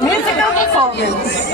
musical performance.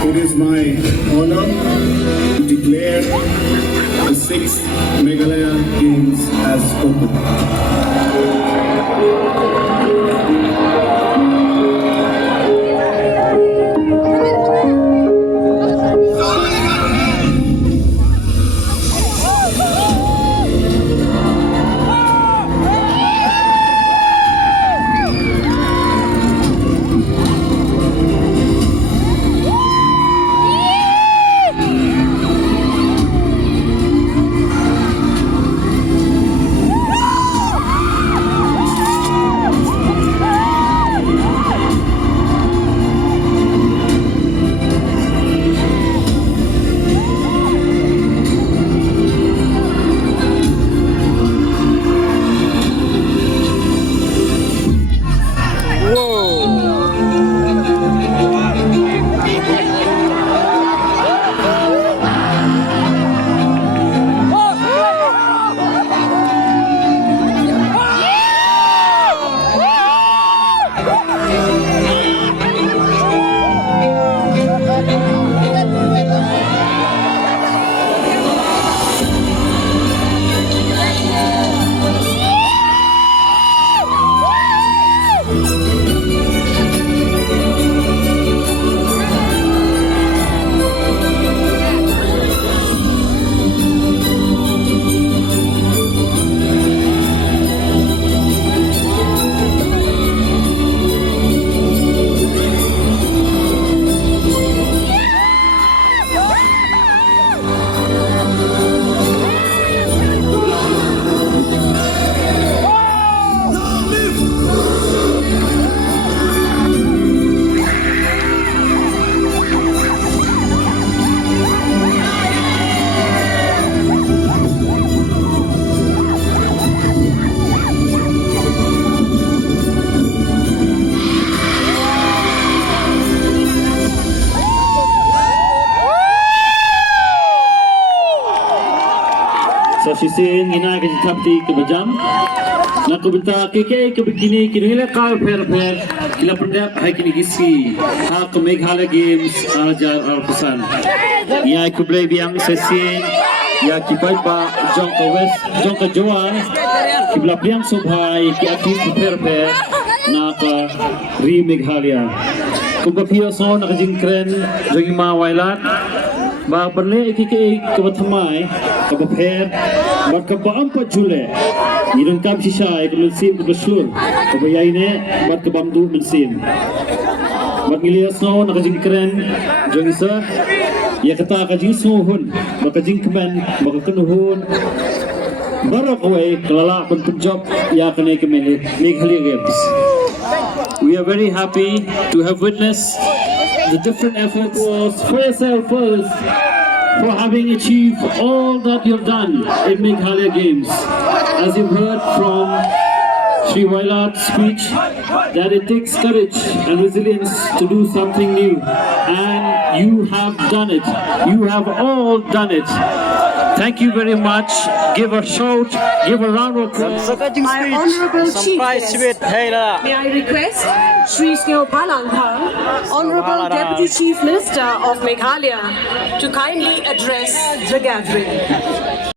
It is my honor to declare the 6th Meghalaya Games as open. Sa sisin ina ka tapti ke bajam na kubenta ke begini kinila ka fer kila pendap hai kini gisi ha ke Meghalaya Games ajar al pesan ya kublai biang sisin ya kipai pa jong ke west jong ke joan kibla biang subhai ki artis fer na ka ri Meghalaya kubapio so na jingkren jong ma wailat ba perle ke kebatamai kebaper ba kebam pa jule nirang kab sisa ke mensim ke beslur kebayai ne ba kebam tu mensim ba ngilias no na kajing keren jong isa ya kata kajing suhun ba kajing kemen ba kenuhun barak away kelala pun job ya kene ke Meghalaya Games. We are very happy to have witnessed the different efforts for yourself first, for having achieved all that you've done in Meghalaya Games. As you've heard from Sri Wailat's speech, that it takes courage and resilience to do something new. And you have done it. You have all done it. Thank you very much. Give a shout, give a round of applause. My Honorable Chief Guest, may I request Sri Sniawbhalang Dhar, Honorable Deputy Chief Minister of Meghalaya, to kindly address the gathering.